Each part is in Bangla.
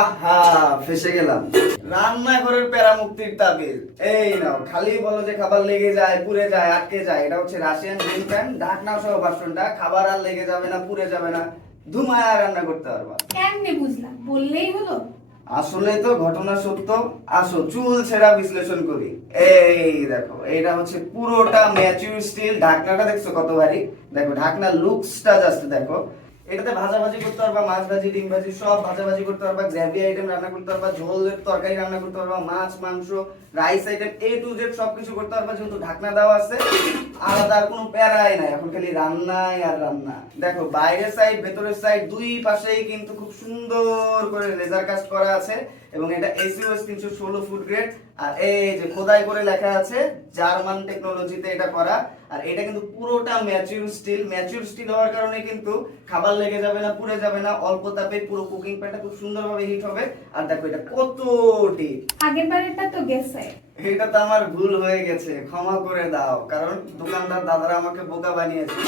আহা, ফেসে গেলাম। রান্নাঘরের প্যারা মুক্তির তাবিজ। এই নাও, খালি বলো যে খাবার লেগে যায়, পুড়ে যায়, আটকে যায়। এটা হচ্ছে রাশিয়ান ড্রিম প্যান, ঢাকনা সহ বাসনটা। খাবার আর লেগে যাবে না, পুড়ে যাবে না, ধুমায়া রান্না করতে পারবা। কেমনে বুঝলাম? বললেই হলো। আসলে তো ঘটনা সত্য। আসো চুল ছেঁড়া বিশ্লেষণ করি। এই দেখো, এটা হচ্ছে পুরোটা ম্যাচিউর স্টিল। ঢাকনাটা দেখছো কত ভারী? দেখো ঢাকনার লুকসটা জাস্ট দেখো। এটাতে ভাজাভাজি করতে পারবা, মাছ ভাজি, ডিম ভাজি, সব ভাজাভাজি করতে পারবা, গ্রেভি আইটেম রান্না করতে পারবা, ঝোলের তরকারি রান্না করতে পারবা, মাছ মাংস rice item A to Z সবকিছু করতে পারবা, যেহেতু ঢাকনা দেওয়া আছে। আলাদা আর কোনো প্যারাই নাই, এখন খালি রান্নাই আর রান্না। দেখো বাইরের সাইড ভেতরের সাইড দুই পাশেই কিন্তু খুব সুন্দর করে লেজার কাজ করা আছে, এবং এটা ACOS 316 ফুড গ্রেড। আর এই যে খোদাই করে লেখা আছে জার্মান টেকনোলজিতে এটা করা। আর এটা কিন্তু পুরোটা ম্যাচিউর স্টিল। ম্যাচিউর স্টিল হওয়ার কারণে কিন্তু খাবার লেগে যাবে না, পুড়ে যাবে না, অল্প তাপে পুরো কুকিং প্যানটা খুব সুন্দরভাবে হিট হবে। আর দেখো এটা কত ডিপ। আগের বারেরটা তো গেছে। এটা তো আমার ভুল হয়ে গেছে, ক্ষমা করে দাও, কারণ দোকানদার দাদারা আমাকে বোকা বানিয়েছে।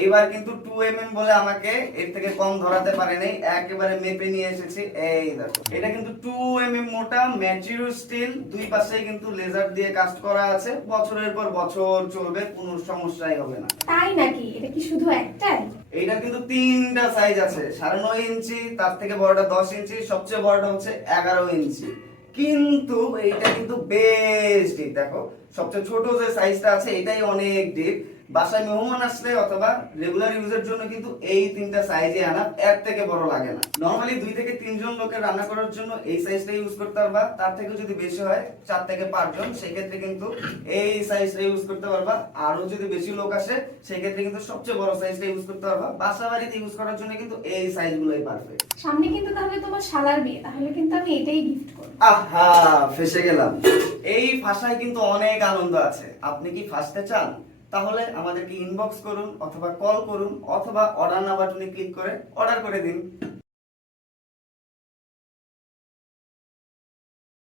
এইবার কিন্তু 2 mm বলে আমাকে এর থেকে কম ধরাতে পারে নাই, একেবারে মেপে নিয়ে এসেছি। এই দেখো, এটা কিন্তু 2 mm মোটা ম্যাচিউর স্টিল, দুই পাশেই কিন্তু লেজার দিয়ে কাস্ট করা আছে। বছরের পর বছর চলবে, কোনো সমস্যাই হবে না। তাই নাকি? এটা কি শুধু একটাই? এইটার কিন্তু 3টা সাইজ আছে, 9.5 ইঞ্চি, তার থেকে বড়টা 10 ইঞ্চি, সবচেয়ে বড়টা হচ্ছে 11 ইঞ্চি। কিন্তু এইটা কিন্তু বেশ ডিপ। দেখো সবচেয়ে ছোট যে সাইজটা আছে এটাই অনেক ডিপ। বাসায় মেহমান আসলে অথবা রেগুলার ইউজের জন্য কিন্তু এই 3টা সাইজে আনা, এর থেকে বড় লাগে না। নরমালি 2 থেকে 3 জন লোকের রান্না করার জন্য এই সাইজটা ইউজ করতে পারবা। তার থেকে যদি বেশি হয় 4 থেকে 5 জন, সেই ক্ষেত্রে কিন্তু এই সাইজটা ইউজ করতে পারবা। আরো যদি বেশি লোক আসে সেই ক্ষেত্রে কিন্তু সবচেয়ে বড় সাইজটা ইউজ করতে পারবা। বাসা বাড়িতে ইউজ করার জন্য কিন্তু এই সাইজগুলোই পারফেক্ট। সামনে কিন্তু তাহলে তোমার শালার বিয়ে, তাহলে কিন্তু আমি এটাই গিফট করব। আহা, ফেসে গেলাম। এই ভাষায় কিন্তু অনেক আনন্দ আছে। আপনি কি ফাঁসতে চান? তাহলে আমাদেরকে ইনবক্স করুন, অথবা কল করুন, অথবা অর্ডার নাও বাটনে ক্লিক করে অর্ডার করে দিন।